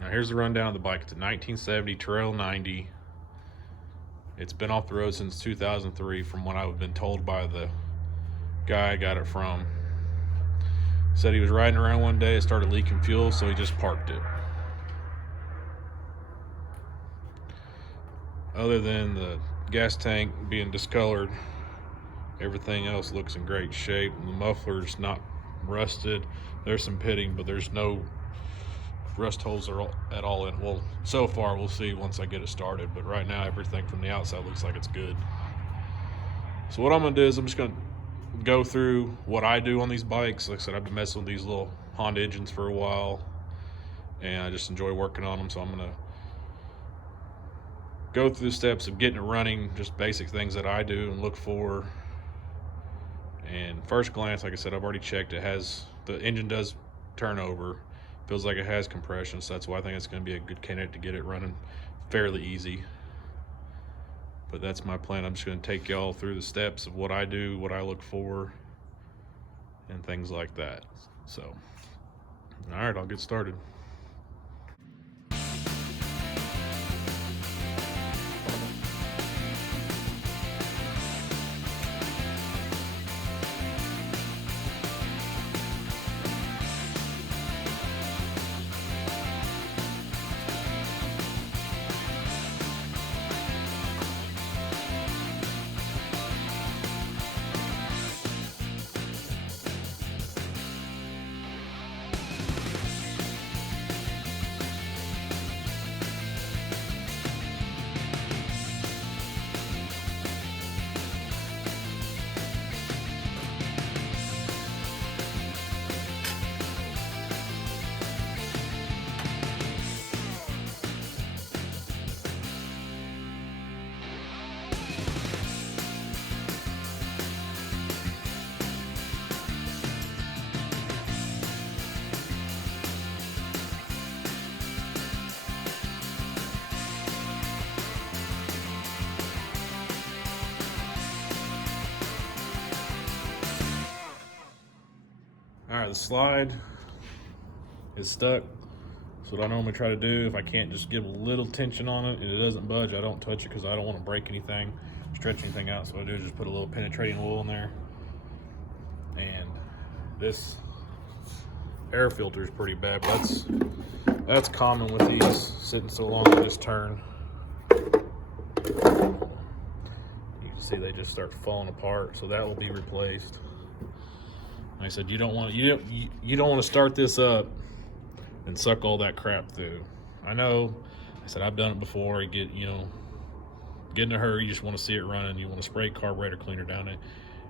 Now here's the rundown of the bike. It's a 1970 Trail 90. It's been off the road since 2003 from what I've been told by the guy I got it from. Said he was riding around one day, it started leaking fuel, so he just parked it. Other than the gas tank being discolored, everything else looks in great shape. The muffler's not rusted. There's some pitting, but there's no rust holes at all in it. Well, so far, we'll see once I get it started, but right now everything from the outside looks like it's good. So what I'm gonna do is I'm just gonna go through what I do on these bikes. Like I said, I've been messing with these little Honda engines for a while, and I just enjoy working on them, so I'm gonna go through the steps of getting it running, just basic things that I do and look for. And first glance, like I said, I've already checked. The engine does turn over. Feels like it has compression, so that's why I think it's going to be a good candidate to get it running fairly easy. But that's my plan. I'm just going to take y'all through the steps of what I do, what I look for, and things like that. So, all right, I'll get started. All right, the slide is stuck. So what I normally try to do, if I can't just give a little tension on it and it doesn't budge, I don't touch it because I don't want to break anything, stretch anything out. So what I do is just put a little penetrating oil in there. And this air filter is pretty bad, but that's common with these sitting so long they just turn. You can see they just start falling apart, so that will be replaced. Like I said, you don't want to start this up and suck all that crap through. I know, I said I've done it before. You get in a hurry, you just want to see it running. You want to spray carburetor cleaner down it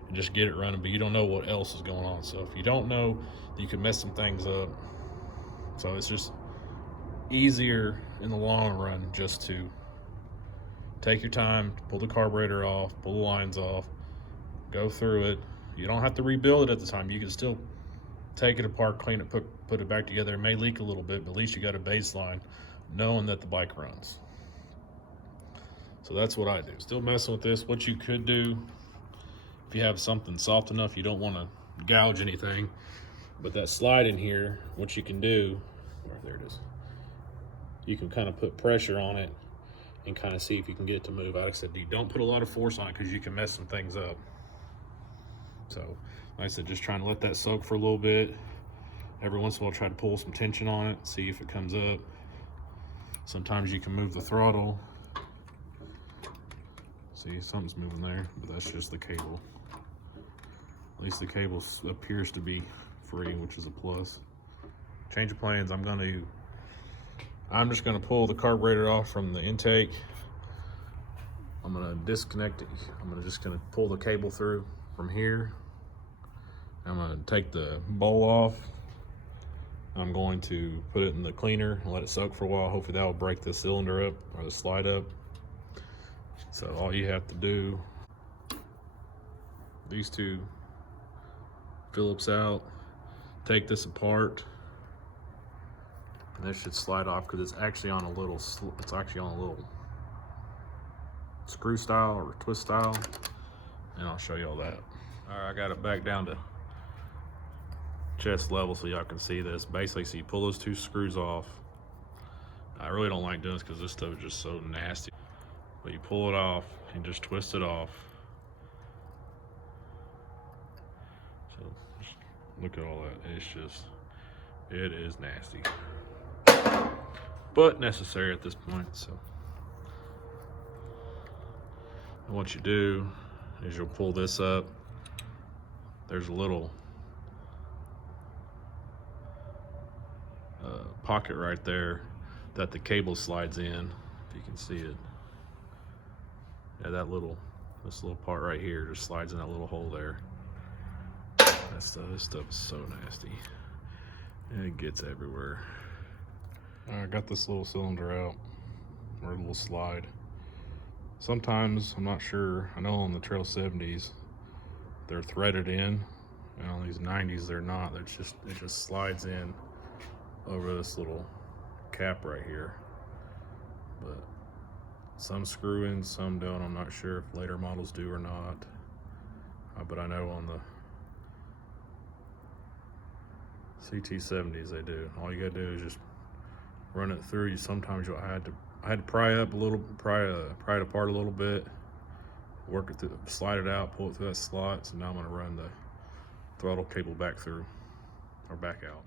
and just get it running, but you don't know what else is going on. So if you don't know, you can mess some things up. So it's just easier in the long run just to take your time, pull the carburetor off, pull the lines off, go through it. You don't have to rebuild it at the time. You can still take it apart, clean it, put it back together. It may leak a little bit, but at least you got a baseline knowing that the bike runs. So that's what I do. Still messing with this. What you could do, if you have something soft enough, you don't want to gouge anything, but that slide in here, what you can do, there it is, you can kind of put pressure on it and kind of see if you can get it to move. Like I said, you don't put a lot of force on it because you can mess some things up. So, like I said, just trying to let that soak for a little bit. Every once in a while, try to pull some tension on it, see if it comes up. Sometimes you can move the throttle. See, something's moving there, but that's just the cable. At least the cable appears to be free, which is a plus. Change of plans, I'm just gonna pull the carburetor off from the intake. I'm gonna disconnect it. I'm just gonna pull the cable through from here. I'm gonna take the bowl off. I'm going to put it in the cleaner and let it soak for a while. Hopefully that will break the cylinder up or the slide up. So all you have to do, these two Phillips out, take this apart, and this should slide off because it's actually on a little screw style or twist style, and I'll show you all that. All right, I got it back down to chest level so y'all can see this. Basically, so you pull those two screws off, I really don't like doing this because this stuff is just so nasty. But you pull it off and just twist it off. So just look at all that. It's just, it is nasty, but necessary at this point. So and what you do is you'll pull this up. There's a little pocket right there that the cable slides in, if you can see it. Yeah, this little part right here just slides in that little hole there. This stuff is so nasty. And it gets everywhere. I got this little cylinder out, or a little slide. Sometimes, I'm not sure, I know on the Trail 70s, they're threaded in, and on these 90s they're not. It just slides in over this little cap right here. But some screw in, some don't. I'm not sure if later models do or not. But I know on the ct90s they do. All you gotta do is just run it through. Sometimes I had to pry it apart a little bit, work it through, slide it out, pull it through that slot. So now I'm gonna run the throttle cable back through, or back out.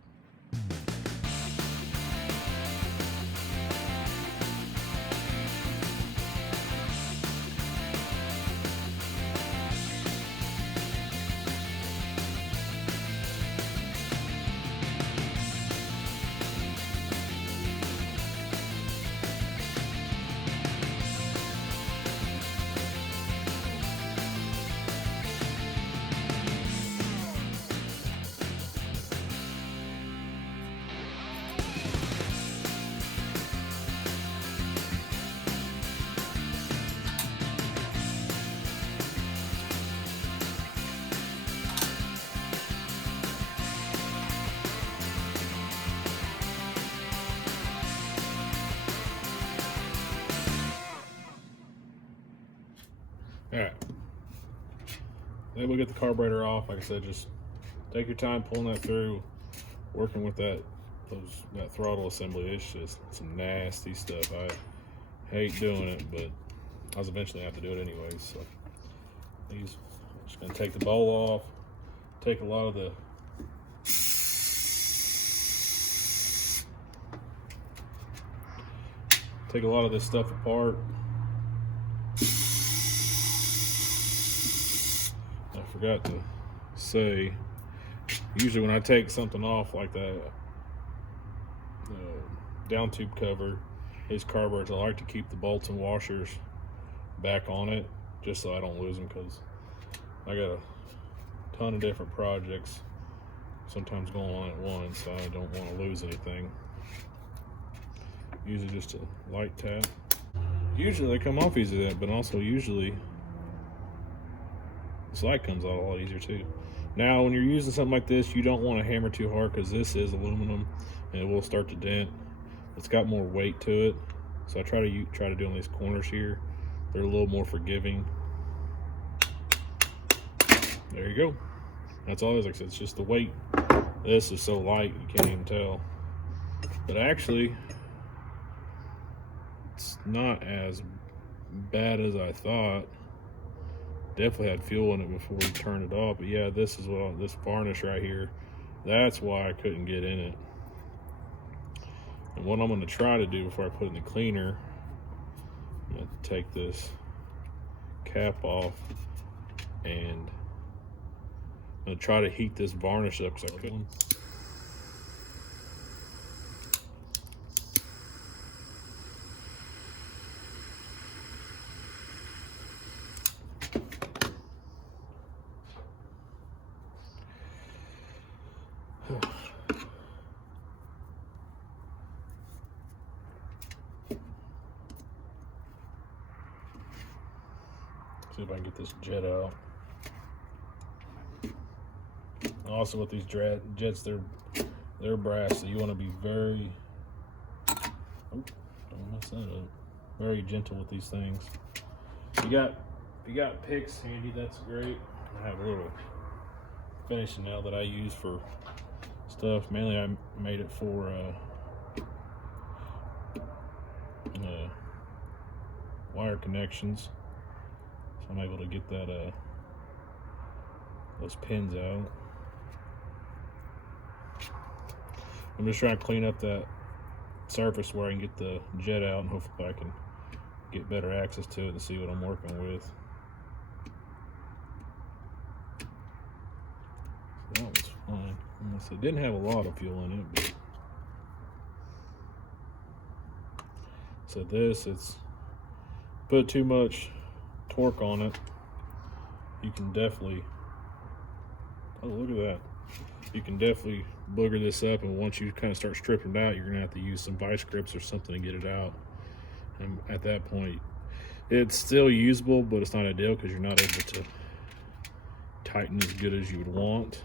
All right, then we'll get the carburetor off. Like I said, just take your time pulling that through, working with that throttle assembly. It's just some nasty stuff. I hate doing it, but I was eventually gonna have to do it anyways. So I'm just gonna take the bowl off, take a lot of this stuff apart. I forgot to say, usually when I take something off like that down tube cover, these carburetors, I like to keep the bolts and washers back on it just so I don't lose them, because I got a ton of different projects sometimes going on at once, so I don't want to lose anything. Usually just a light tap. Usually they come off easy, but also usually this light comes out a lot easier too. Now, when you're using something like this, you don't want to hammer too hard, because this is aluminum and it will start to dent. It's got more weight to it, so I try to do on these corners here. They're a little more forgiving. There you go. That's all it is. Like I said, it's just the weight. This is so light you can't even tell. But actually, it's not as bad as I thought. Definitely had fuel in it before we turned it off. But yeah, this varnish right here, that's why I couldn't get in it. And what I'm going to try to do before I put it in the cleaner, I'm going to take this cap off, and I'm going to try to heat this varnish up, because I couldn't. See if I can get this jet out. Also, with these jets, they're brass, so you want to be very, don't mess that up, very gentle with these things. If you got picks handy, that's great. I have a little finishing nail that I use for stuff. Mainly, I made it for wire connections, so I'm able to get that those pins out. I'm just trying to clean up that surface where I can get the jet out, and hopefully I can get better access to it and see what I'm working with. That was fine. It didn't have a lot of fuel in it, but so it's put too much torque on it, you can definitely, oh look at that, you can definitely booger this up, and once you kind of start stripping it out, you're gonna have to use some vice grips or something to get it out. And at that point, it's still usable, but it's not ideal because you're not able to tighten as good as you would want.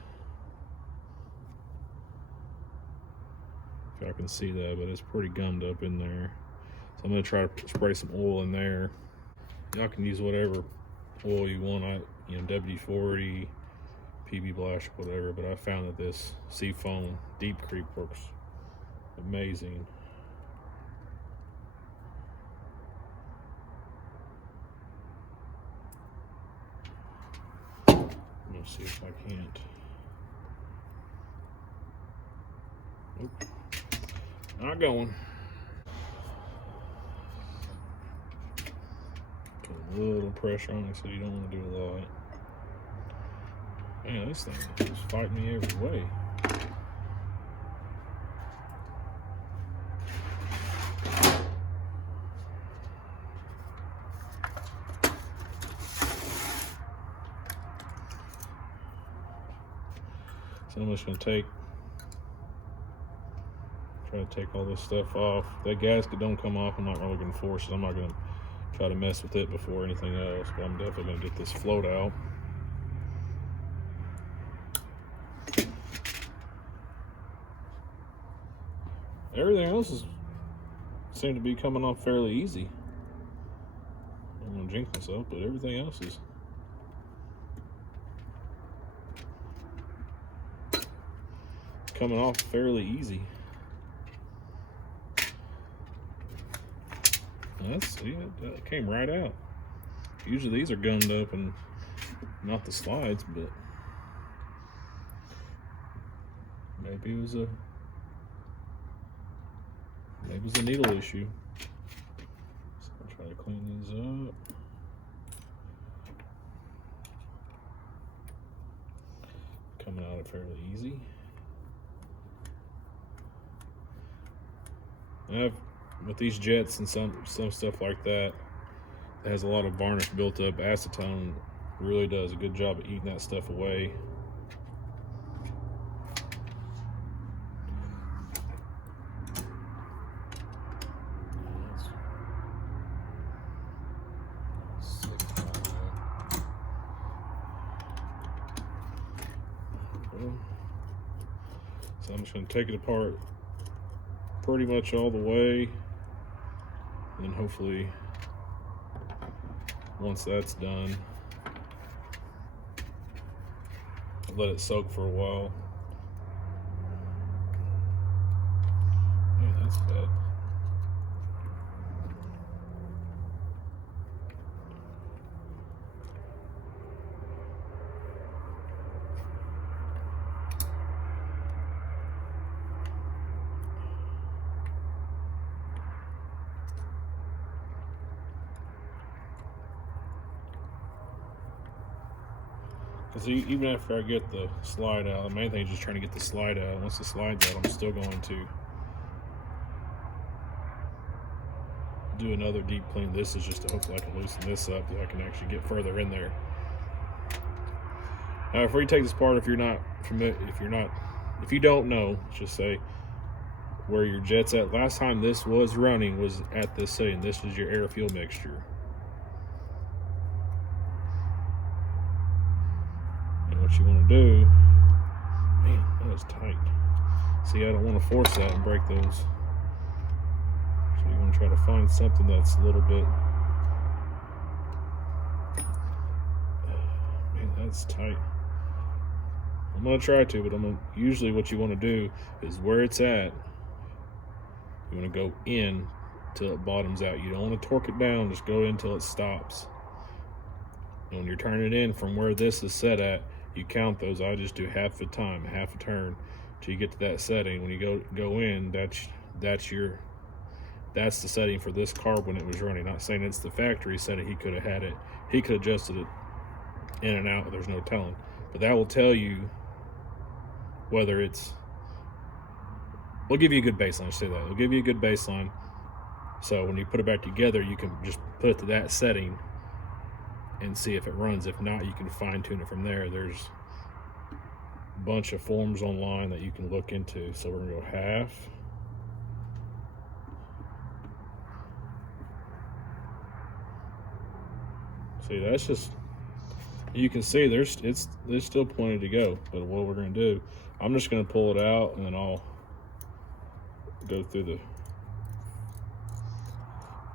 If y'all can see that, but it's pretty gummed up in there. So I'm gonna try to spray some oil in there. Y'all can use whatever oil you want, WD-40, PB Blash, whatever, but I found that this Seafoam Deep Creep works amazing. I'm gonna see if I can't. Nope, not going. Put a little pressure on it so you don't want to do a lot. Man, this thing is fighting me every way. So I'm just going to try to take all this stuff off. That gasket don't come off, I'm not really going to force it. I'm not going to try to mess with it before anything else, but I'm definitely going to get this float out. Everything else seemed to be coming off fairly easy. I'm going to jinx myself, but everything else is coming off fairly easy. That came right out. Usually these are gummed up and not the slides, but maybe it was a needle issue. So I'll try to clean these up. Coming out fairly easy. With these jets and some stuff like that, it has a lot of varnish built up. Acetone really does a good job of eating that stuff away. So I'm just going to take it apart pretty much all the way, and hopefully once that's done, let it soak for a while. Man, that's bad. Because even after I get the slide out, the main thing is just trying to get the slide out. Once the slide's out, I'm still going to do another deep clean. This is just to hopefully I can loosen this up so I can actually get further in there. Now, before you take this apart, if you don't know, let's just say where your jet's at. Last time this was running was at this setting. This is your air fuel mixture. What you want to do, man, that is tight. See, I don't want to force that and break those. So you want to try to find something that's a little bit, man, that's tight. I'm going to try to, but usually what you want to do is where it's at, you want to go in till it bottoms out. You don't want to torque it down, just go until it stops. And when you're turning it in from where this is set at, you count those. I just do half a time, half a turn, till you get to that setting. When you go in, that's the setting for this carb when it was running. Not saying it's the factory setting. He could have had it. He could have adjusted it in and out. There's no telling. But that will tell you whether it's. We'll give you a good baseline. Let's say that. It'll give you a good baseline. So when you put it back together, you can just put it to that setting and see if it runs. If not, you can fine tune it from there. There's a bunch of forms online that you can look into. So we're gonna go half. See, that's just, you can see there's still plenty to go. But what we're gonna do, I'm just gonna pull it out and then I'll go through the.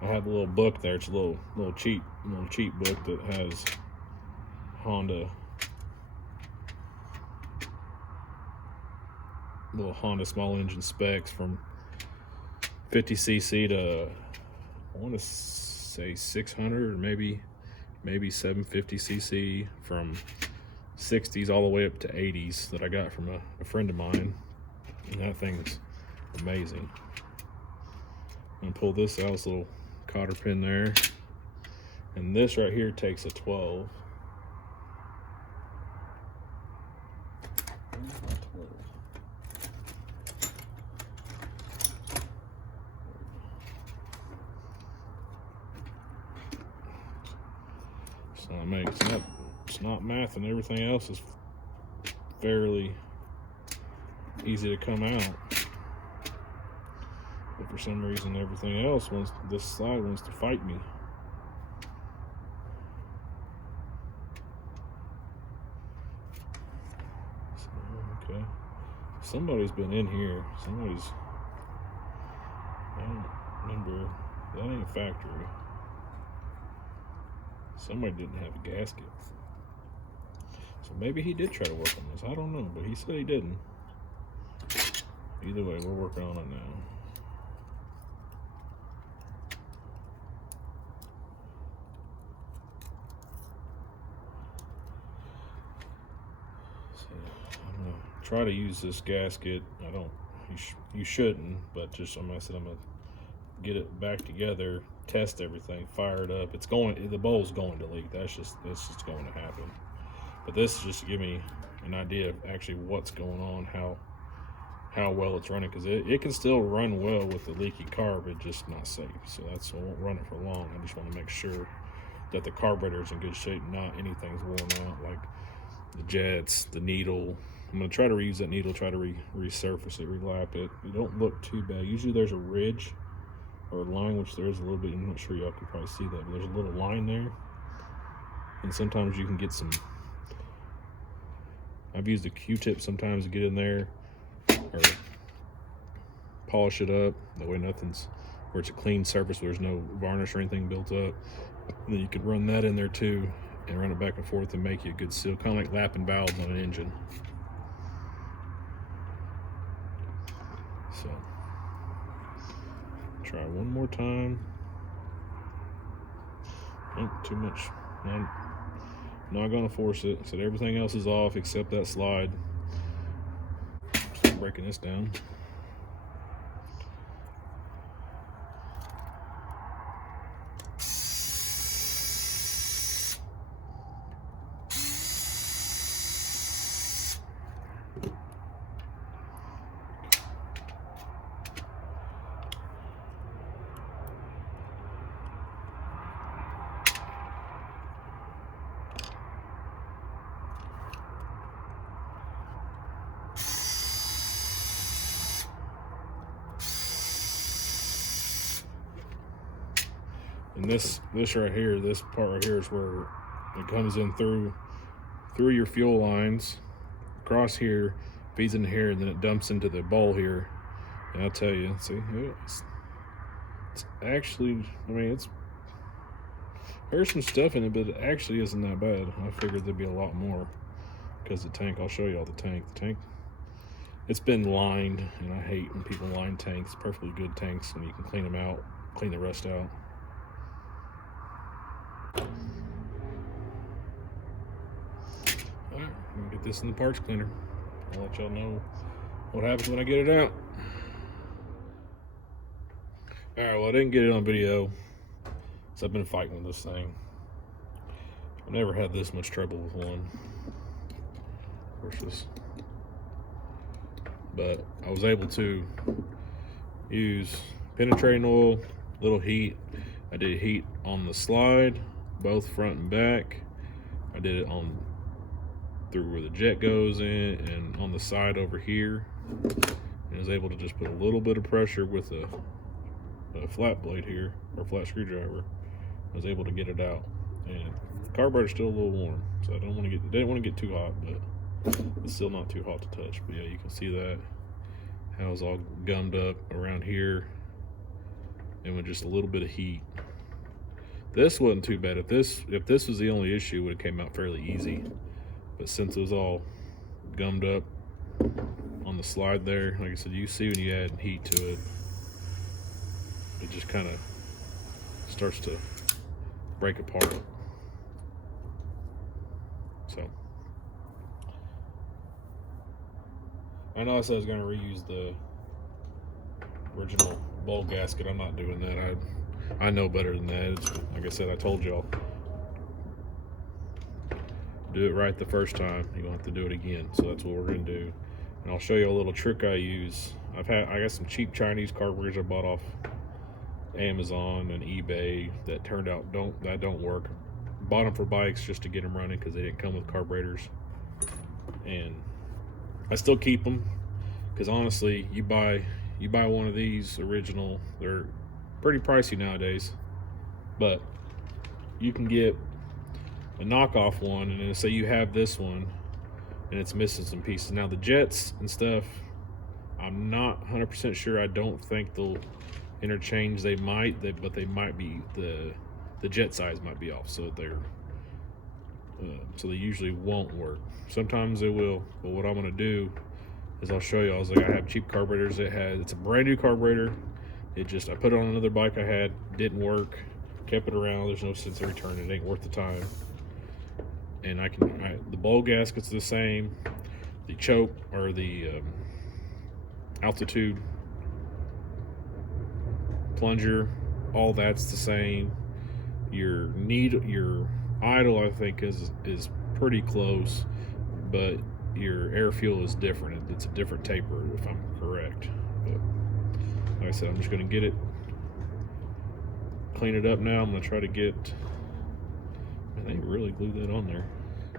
I have a little book there. It's a little cheap book that has little Honda small engine specs from 50cc to, I want to say 600 or maybe 750cc, from 60s all the way up to 80s that I got from a friend of mine, and that thing's amazing. I'm gonna pull this out, this little cotter pin there, and this right here takes a 12. So it's not math, and everything else is fairly easy to come out. But for some reason, everything else this side wants to fight me. So, okay. Somebody's been in here. I don't remember. That ain't a factory. Somebody didn't have a gasket. So maybe he did try to work on this. I don't know, but he said he didn't. Either way, we're working on it now. I'm gonna try to use this gasket. You shouldn't, but just I'm gonna get it back together, test everything, fire it up. The bowl's going to leak. That's just going to happen. But this is just to give me an idea of actually what's going on, how well it's running, because it can still run well with the leaky carb. It's just not safe. So I won't run it for long. I just want to make sure that the carburetor is in good shape, not anything's worn out, like the jets, the needle. I'm going to try to reuse that needle, try to resurface it, relap it. It don't look too bad. Usually there's a ridge or a line, which there is a little bit. I'm not sure y'all can probably see that, but there's a little line there. And sometimes you can get some, I've used a Q-tip sometimes to get in there or polish it up. That way where it's a clean surface, where there's no varnish or anything built up. And then you can run that in there too and run it back and forth and make you a good seal, kind of like lapping valves on an engine. So, try one more time. Too much. Not gonna force it. So everything else is off except that slide. Start breaking this down. And this right here, this part right here is where it comes in through your fuel lines, across here, feeds in here, and then it dumps into the bowl here. And I'll tell you, see, it's actually, there's some stuff in it, but it actually isn't that bad. I figured there'd be a lot more because the tank, I'll show you all the tank. The tank, it's been lined, and I hate when people line tanks. Perfectly good tanks, and you can clean them out clean the rust out. All right, I'm gonna get this in the parts cleaner. I'll let y'all know what happens when I get it out. All right, well, I didn't get it on video, so I've been fighting with this thing. I've never had this much trouble with one. Versus, but I was able to use penetrating oil, little heat. I did heat on the slide, both front and back. I did it on through where the jet goes in and on the side over here. And I was able to just put a little bit of pressure with a flat blade here, or flat screwdriver. I was able to get it out. And the carburetor's still a little warm, so I didn't want to get too hot, but it's still not too hot to touch. But yeah, you can see that how it's all gummed up around here, and with just a little bit of heat. This wasn't too bad. If this was the only issue, it would have came out fairly easy. But since it was all gummed up on the slide there, like I said, you see when you add heat to it, it just kind of starts to break apart. So I know I said I was going to reuse the original bowl gasket. I'm not doing that. I know better than that. It's, like I said, I told y'all, do it right the first time. You don't have to do it again. So that's what we're going to do. And I'll show you a little trick I use. I got some cheap Chinese carburetors I bought off Amazon and eBay that turned out don't work. Bought them for bikes just to get them running because they didn't come with carburetors. And I still keep them because honestly, you buy one of these original, they're pretty pricey nowadays, but you can get a knockoff one, and then say you have this one and it's missing some pieces. Now the jets and stuff, I'm not 100% sure. I don't think they'll interchange. They might, but they might be, the jet size might be off, so so they usually won't work. Sometimes they will, but what I'm going to do is I'll show you. I was like, I have cheap carburetors. It's a brand new carburetor. I put it on another bike I had, didn't work, kept it around. There's no sense in returning it. Ain't worth the time. And the bowl gasket's the same. The choke or the altitude plunger, all that's the same. Your idle, I think, is pretty close, but your air fuel is different. It's a different taper, if I'm correct. But like I said, I'm just going to get it, clean it up now. I'm going to try to get, I think, really glue that on there.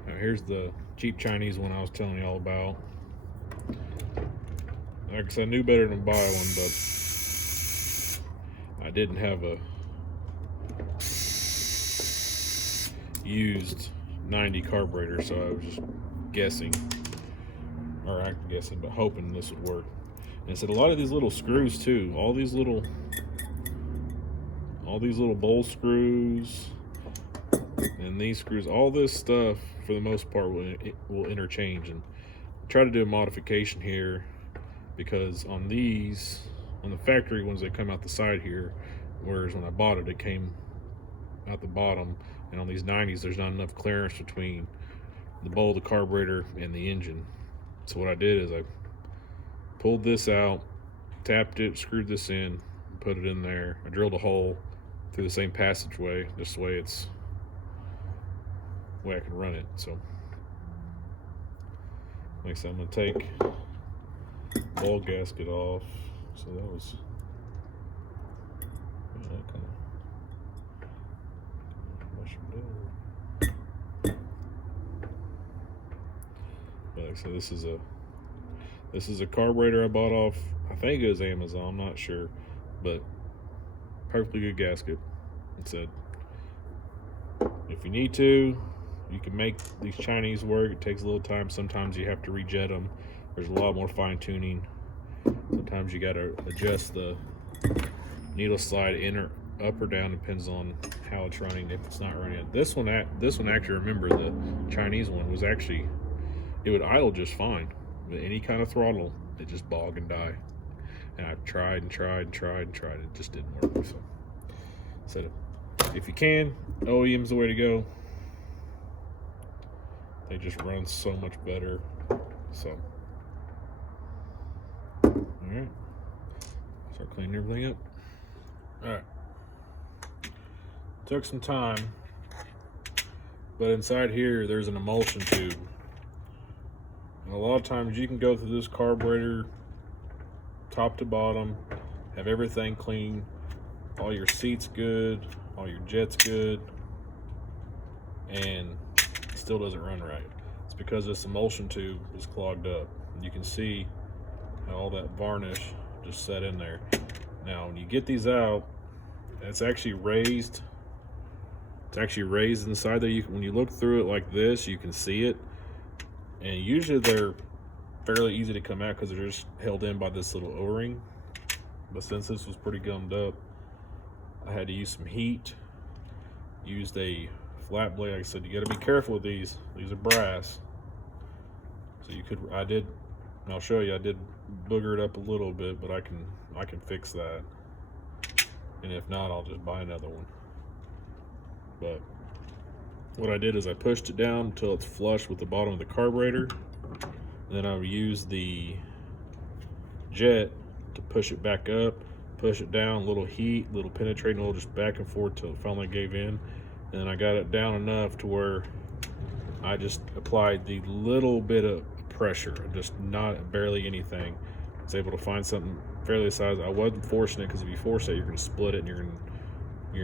Now here's the cheap Chinese one I was telling you all about. Like I said, I knew better than to buy one, but I didn't have a used 90 carburetor, so I was just guessing, or I'm guessing, but hoping this would work. And it said a lot of these little screws too, all these little bowl screws and these screws, all this stuff for the most part will interchange. And try to do a modification here, because on the factory ones, they come out the side here, whereas when I bought it, it came out the bottom. And on these 90s, there's not enough clearance between the bowl, the carburetor, and the engine. So what I did is I pulled this out, tapped it, screwed this in, put it in there. I drilled a hole through the same passageway. This way it's the way I can run it. So like I said, I'm gonna take the bowl gasket off. So that was, yeah, that kind of mush them down. But like I said, this is a carburetor I bought off, I think it was Amazon, I'm not sure, but perfectly good gasket. It said, if you need to, you can make these Chinese work. It takes a little time. Sometimes you have to rejet them. There's a lot more fine tuning. Sometimes you got to adjust the needle slide in or up or down, depends on how it's running. If it's not running, this one actually, remember, the Chinese one was actually, it would idle just fine with any kind of throttle. It just bog and die. And I tried and tried and tried and tried. It just didn't work. So So if you can, OEM's the way to go. They just run so much better. So, all right, start cleaning everything up. All right, took some time, but inside here there's an emulsion tube. And a lot of times you can go through this carburetor top to bottom, have everything clean, all your seats good, all your jets good, and it still doesn't run right. It's because this emulsion tube is clogged up. You can see how all that varnish just set in there. Now when you get these out, it's actually raised. It's actually raised inside there. When you look through it like this, you can see it. And usually they're fairly easy to come out because they're just held in by this little O-ring. But since this was pretty gummed up, I had to use some heat. Used a flat blade. Like I said, you got to be careful with these. These are brass. So I did, and I'll show you, I did booger it up a little bit, but I can fix that. And if not, I'll just buy another one. But what I did is I pushed it down until it's flush with the bottom of the carburetor. And then I would use the jet to push it back up, push it down, a little heat, a little penetrating, a little just back and forth till it finally gave in. And then I got it down enough to where I just applied the little bit of pressure, just not barely anything. I was able to find something fairly size. I wasn't forcing it because if you force it, you're going to split it and you're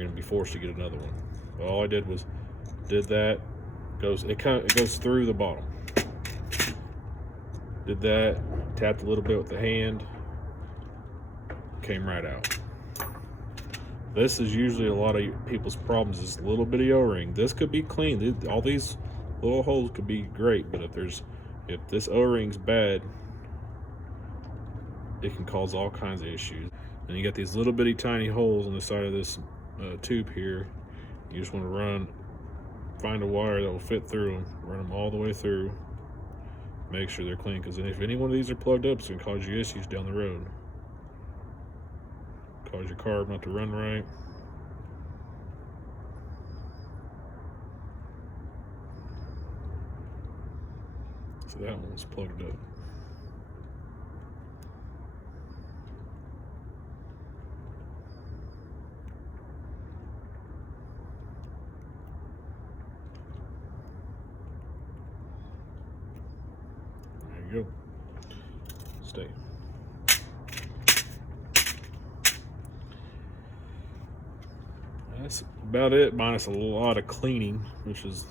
going to be forced to get another one. But all I did was did that. It goes through the bottom. Did that, tapped a little bit with the hand, came right out. This is usually a lot of people's problems, this little bitty O-ring. This could be clean. All these little holes could be great, but if this O-ring's bad, it can cause all kinds of issues. And you got these little bitty tiny holes on the side of this tube here. You just want to find a wire that will fit through them, run them all the way through. Make sure they're clean, because if any one of these are plugged up, it's going to cause you issues down the road. Cause your carb not to run right. So that one's plugged up. There you go. Stay. That's about it, minus a lot of cleaning, which is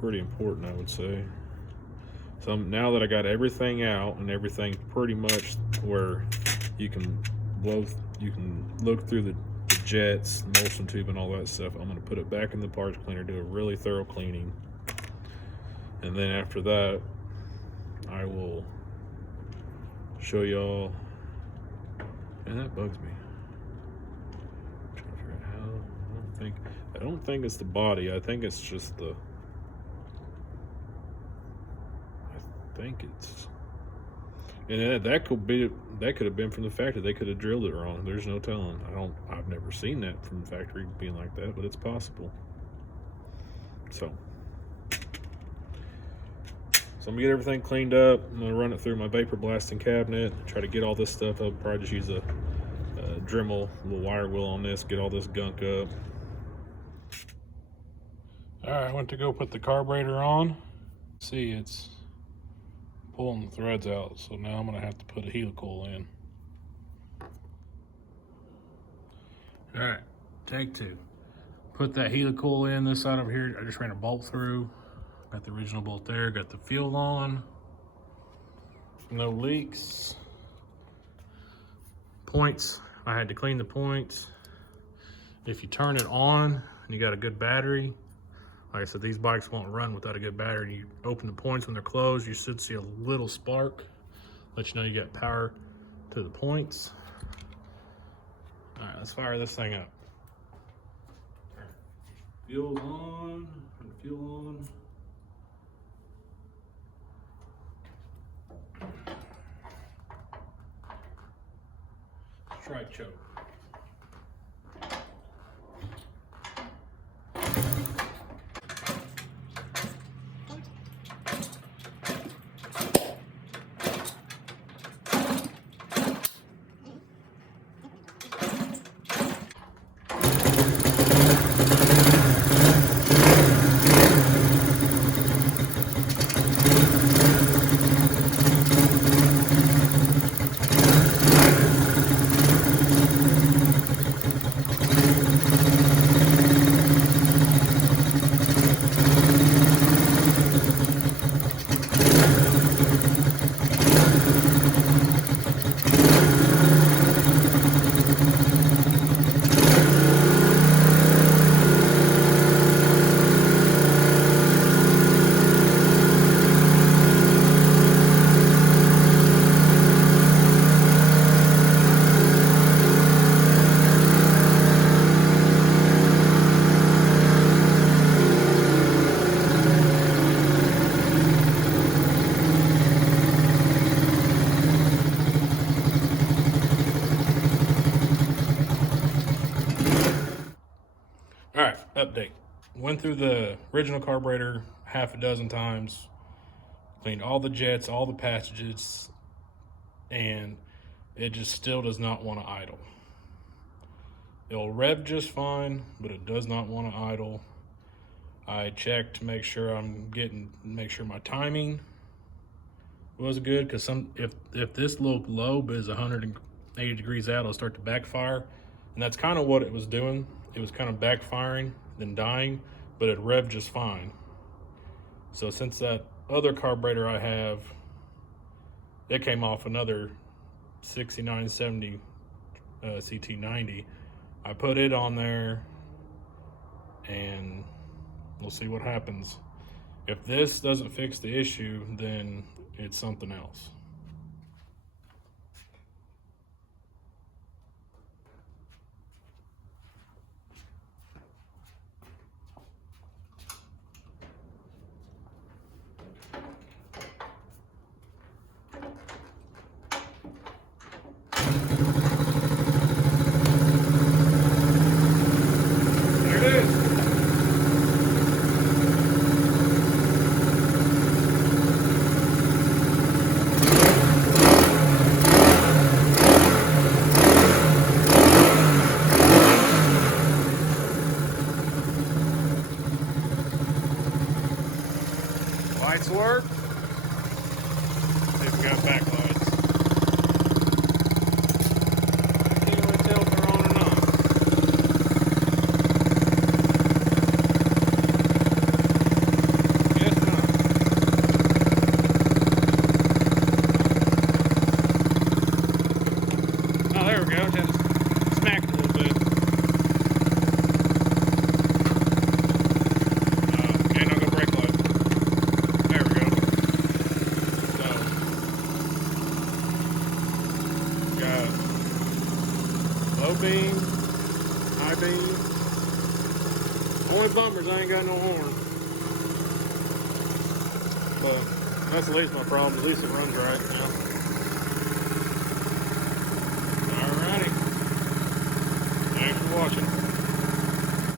pretty important, I would say. So now that I got everything out and everything pretty much where you can look through the jets, emulsion tube, and all that stuff, I'm going to put it back in the parts cleaner, do a really thorough cleaning, and then after that, I will show y'all. And that bugs me. I don't think it's the body. I think it's just the. I think it's. And that could have been from the factory. They could have drilled it wrong. There's no telling. I've never seen that from the factory being like that, but it's possible. So I'm gonna get everything cleaned up. I'm gonna run it through my vapor blasting cabinet. Try to get all this stuff up. Probably just use a Dremel, little wire wheel on this. Get all this gunk up. All right, I went to go put the carburetor on. See, it's pulling the threads out, so now I'm gonna have to put a helical in. All right, take two. Put that helical in this side over here. I just ran a bolt through. Got the original bolt there, got the fuel on. No leaks. Points, I had to clean the points. If you turn it on and you got a good battery, like I said, these bikes won't run without a good battery. You open the points when they're closed, you should see a little spark. Let you know you got power to the points. All right, let's fire this thing up. Fuel on, fuel on. Try choke. Update. Went through the original carburetor half a dozen times, cleaned all the jets, all the passages, and it just still does not want to idle. It'll rev just fine, but it does not want to idle. I checked to make sure my timing was good, because if this little lobe is 180 degrees out, it'll start to backfire, and that's kind of what it was doing. It was kind of backfiring, then dying, but it revved just fine. So since that other carburetor I have, it came off another 6970 ct90, I put it on there, and we'll see what happens. If this doesn't fix the issue, then it's something else. There it is. Lights work. See if we got backlights. Can't really tell if they're on or not. Guess not. Oh, there we go. Just smacked a little bit. Okay, now go brake light. There we go. So, got low beam, high beam. Only bumpers, I ain't got no horn. But that's at least my problem. At least it runs right, you know.